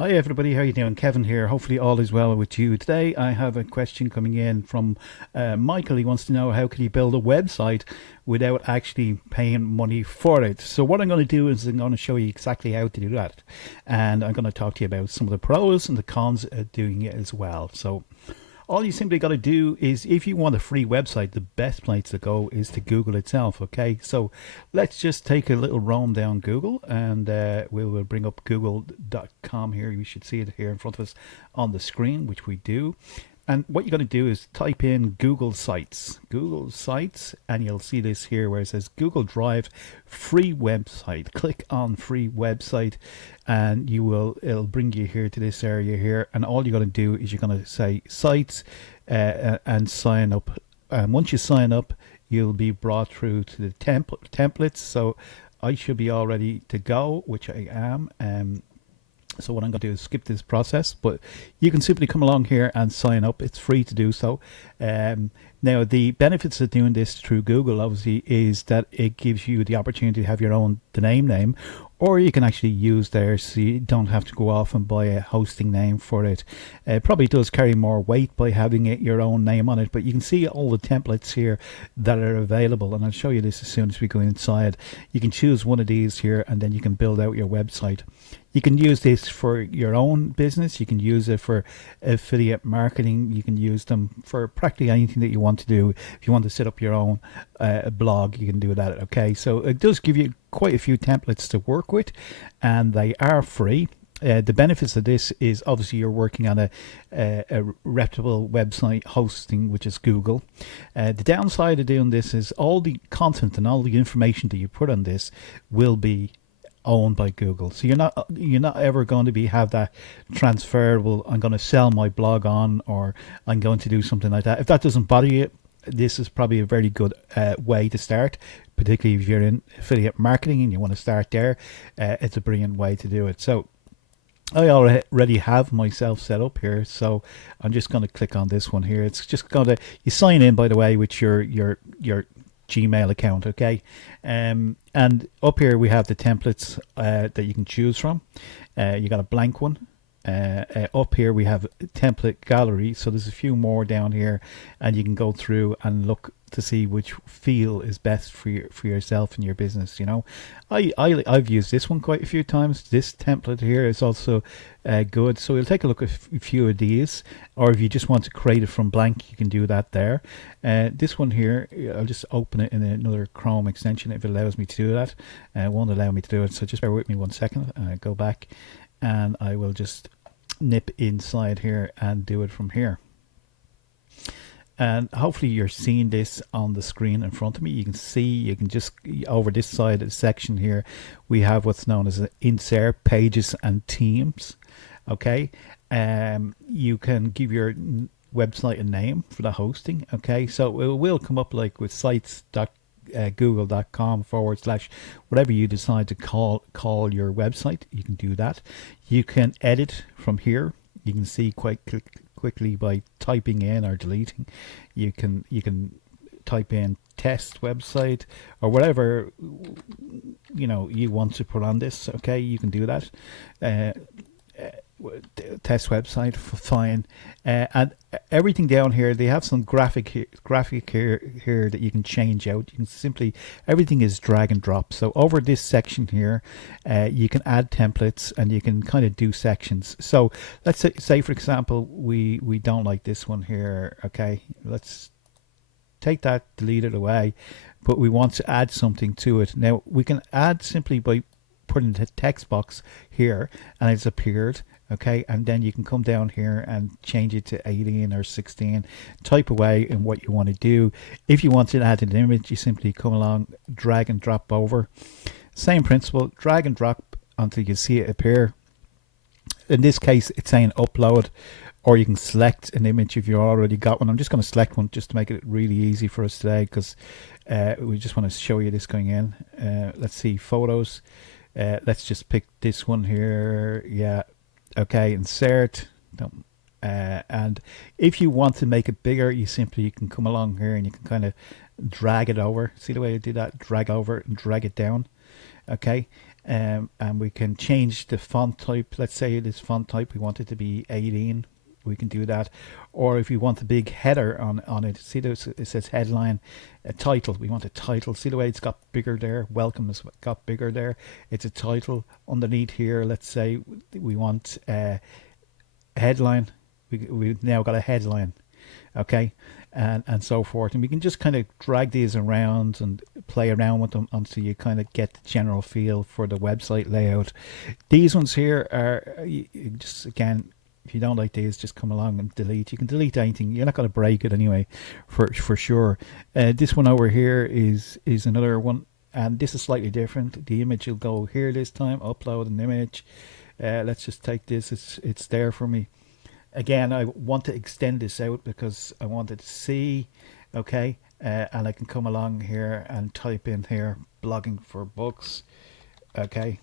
Hi everybody, how you doing? Kevin here. Hopefully all is well with you. Today I have a question coming in from Michael. He wants to know how can he build a website without actually paying money for it. So what I'm going to do is I'm going to show you exactly how to do that, and I'm going to talk to you about some of the pros and the cons of doing it as well. So all you simply got to do is, if you want a free website, the best place to go is to Google itself. Okay, so let's just take a little roam down Google, and we will bring up google.com here. You should see it here in front of us on the screen, which we do. And what you're going to do is type in Google Sites, and you'll see this here where it says Google Drive free website. Click on free website, and it'll bring you here to this area here. And all you're going to do is you're going to say sites and sign up. And once you sign up, you'll be brought through to the templates. So I should be all ready to go, which I am. So what I'm going to do is skip this process, but you can simply come along here and sign up. It's free to do so. Now, the benefits of doing this through Google, obviously, is that it gives you the opportunity to have your own domain name, or you can actually use theirs, so you don't have to go off and buy a hosting name for it. It probably does carry more weight by having your own name on it, but you can see all the templates here that are available, and I'll show you this as soon as we go inside. You can choose one of these here, and then you can build out your website. You can use this for your own business. You can use it for affiliate marketing. You can use them for practically anything that you want to do. If you want to set up your own blog, you can do that. Okay, so it does give you quite a few templates to work with, and they are free. The benefits of this is obviously you're working on a reputable website hosting, which is Google. The downside of doing this is all the content and all the information that you put on this will be owned by Google. So you're not ever going to have that transferable, I'm going to sell my blog on, or I'm going to do something like that. If that doesn't bother you, this is probably a very good way to start, particularly if you're in affiliate marketing and you want to start there. It's a brilliant way to do it. So I already have myself set up here, so I'm just going to click on this one here. It's just going to, you sign in, by the way, with your Gmail account. Okay, and up here we have the templates that you can choose from. You got a blank one. Up here we have template gallery, so there's a few more down here, and you can go through and look to see which feel is best for yourself and your business. I've used this one quite a few times. This template here is also good, so we'll take a look at a few of these, or if you just want to create it from blank, you can do that there. This one here, I'll just open it in another Chrome extension if it allows me to do that. It won't allow me to do it, so just bear with me 1 second. Go back, and I will just nip inside here and do it from here. And hopefully you're seeing this on the screen in front of me. You can see, you can just, over this side of the section here, we have what's known as insert pages and themes. Okay, you can give your website a name for the hosting. Okay, so it will come up like with sites.google.com / whatever you decide to call your website. You can do that. You can edit from here. You can see quite quickly by typing in or deleting. You can type in test website or whatever you want to put on this. Okay, you can do that. Test website, fine. And everything down here, they have some graphic here that you can change out. You can simply, everything is drag and drop. So over this section here, you can add templates, and you can kind of do sections. So let's say for example, we don't like this one here. Okay, let's take that, delete it away, but we want to add something to it. Now we can add simply by putting the text box here, and it's appeared. Okay, and then you can come down here and change it to 18 or 16, type away in what you want to do. If you want to add an image, you simply come along, drag and drop over. Same principle, drag and drop until you see it appear. In this case, it's saying upload, or you can select an image if you already got one. I'm just going to select one just to make it really easy for us today, because we just want to show you this going in. Let's see, photos. Let's just pick this one here. Yeah. Okay, insert. And if you want to make it bigger, you can come along here and you can kind of drag it over. See the way I do that? Drag over and drag it down. Okay, and we can change the font type. Let's say this font type we want it to be 18. We can do that. Or if you want a big header on it, see this, it says headline, a title. We want a title. See the way it's got bigger there? Welcome has got bigger there. It's a title. Underneath here, let's say we want a headline. We've now got a headline, okay, and so forth. And we can just kind of drag these around and play around with them until you kind of get the general feel for the website layout. These ones here are just, again, if you don't like these, just come along and delete. You can delete anything. You're not going to break it anyway, for sure. This one over here is another one, and this is slightly different. The image will go here this time. Upload an image. Let's just take this. It's there for me. Again, I want to extend this out because I wanted to see, okay, and I can come along here and type in here blogging for books, okay,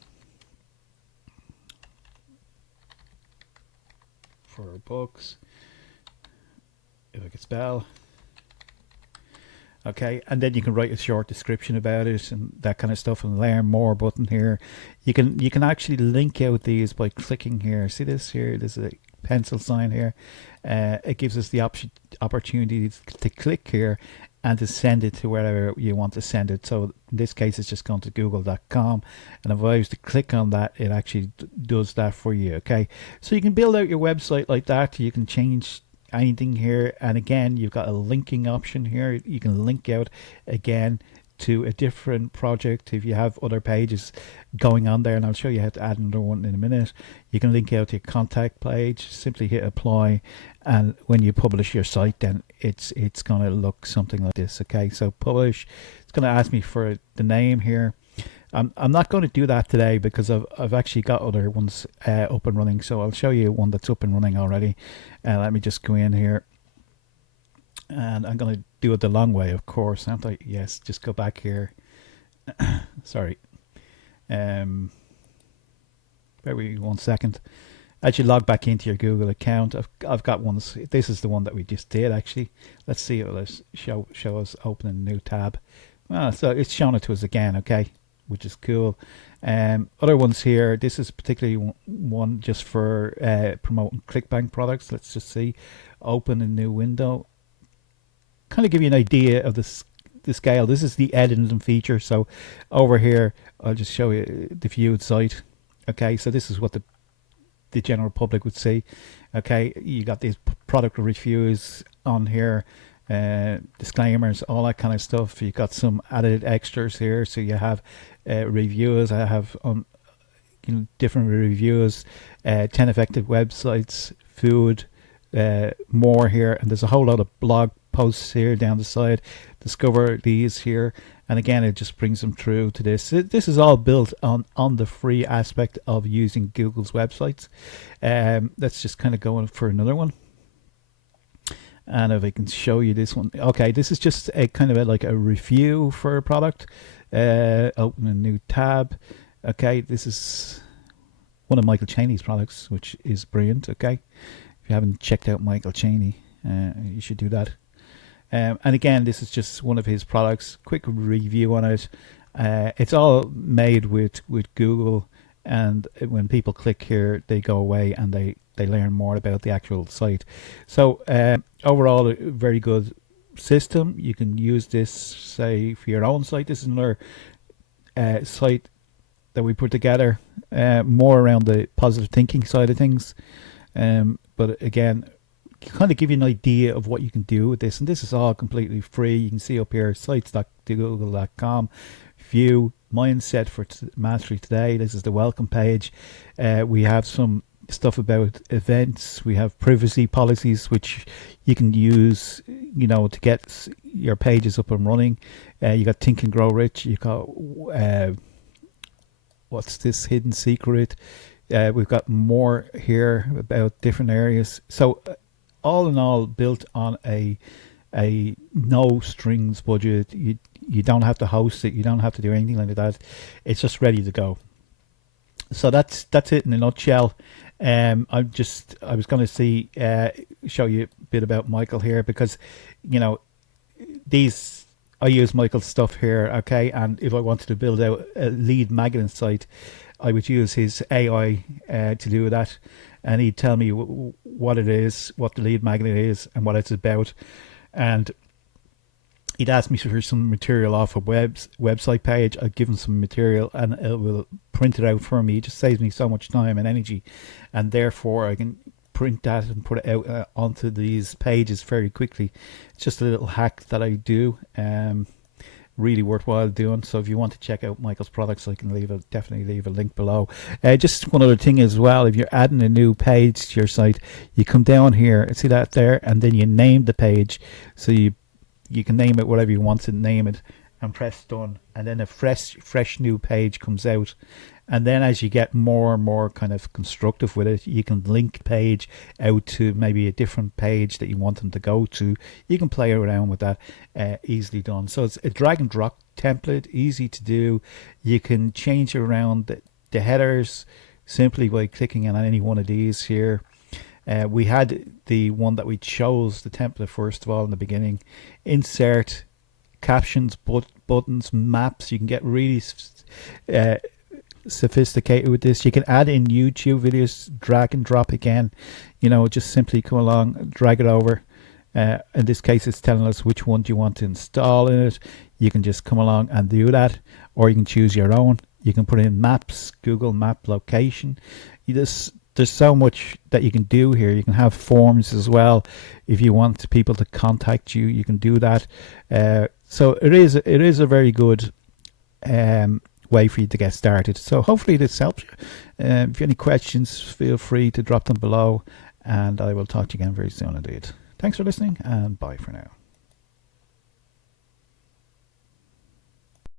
for books, if I could spell, okay, and then you can write a short description about it and that kind of stuff, and learn more button here. You can actually link out these by clicking here. See this here? This is a pencil sign here. It gives us the opportunity to click here and to send it to wherever you want to send it. So in this case, it's just gone to google.com, and if I was to click on that, it actually does that for you. Okay, so you can build out your website like that. You can change anything here, and again, you've got a linking option here. You can link out again to a different project if you have other pages going on there, and I'll show you how to add another one in a minute. You can link out to your contact page. Simply hit apply, and when you publish your site, then it's going to look something like this. Okay, so publish. It's going to ask me for the name here. I'm not going to do that today because I've actually got other ones up and running, so I'll show you one that's up and running already. Let me just go in here, and I'm going to do it the long way, of course, aren't I? Yes, just go back here. Sorry. Bear with me 1 second. As you log back into your Google account, I've got ones. This is the one that we just did, actually. Let's see if it'll show us opening a new tab. So it's showing it to us again, okay, which is cool. Other ones here, this is particularly one just for promoting ClickBank products. Let's just see. Open a new window. Kind of give you an idea of the scale. This is the editing feature. So over here, I'll just show you the viewed site. Okay, so this is what the general public would see. Okay, you got these product reviews on here, disclaimers, all that kind of stuff. You got some added extras here. So you have reviews. I have different reviews, 10 effective websites, food, more here, and there's a whole lot of blog posts here down the side. Discover these here, and again, it just brings them through to this. This is all built on the free aspect of using Google's websites. Let's just kind of go in for another one, and if I can show you this one. Okay, this is just a kind of like a review for a product. Open a new tab. Okay, this is one of Michael Cheney's products, which is brilliant. Okay, if you haven't checked out Michael Cheney, you should do that. And again, this is just one of his products. Quick review on it. It's all made with Google, and when people click here, they go away and they learn more about the actual site. So overall, a very good system. You can use this, say, for your own site. This is another site that we put together, more around the positive thinking side of things. But again, kind of give you an idea of what you can do with this, and this is all completely free. You can see up here, sites.google.com, view mindset for mastery today. This is the welcome page. We have some stuff about events. We have privacy policies which you can use, to get your pages up and running. You got Think and Grow Rich. You got what's this, hidden secret. We've got more here about different areas. So all in all, built on a no strings budget. You don't have to host it. You don't have to do anything like that. It's just ready to go. So that's it in a nutshell. I was going to show you a bit about Michael here, because these I use Michael's stuff here, okay, and if I wanted to build out a lead magnet site, I would use his AI to do that, and he'd tell me what it is, what the lead magnet is, and what it's about, and he'd ask me for some material off a website page. I'd give him some material, and it will print it out for me. It just saves me so much time and energy, and therefore I can print that and put it out onto these pages very quickly. It's just a little hack that I do. Really worthwhile doing. So if you want to check out Michael's products, I can definitely leave a link below. Just one other thing as well, if you're adding a new page to your site, you come down here, see that there, and then you name the page. So you can name it whatever you want to name it, and press done, and then a fresh new page comes out. And then as you get more and more kind of constructive with it, you can link page out to maybe a different page that you want them to go to. You can play around with that. Easily done. So it's a drag and drop template, easy to do. You can change around the headers simply by clicking on any one of these here. We had the one that we chose, the template, first of all in the beginning. Insert, captions, buttons, maps. You can get really sophisticated with this. You can add in YouTube videos, drag and drop again. Just simply come along, drag it over. In this case, it's telling us which one do you want to install in it. You can just come along and do that, or you can choose your own. You can put in maps, Google Map location. There's so much that you can do here. You can have forms as well. If you want people to contact you, you can do that. So it is a very good way for you to get started. So hopefully this helps you. If you have any questions, feel free to drop them below, and I will talk to you again very soon indeed. Thanks for listening, and bye for now.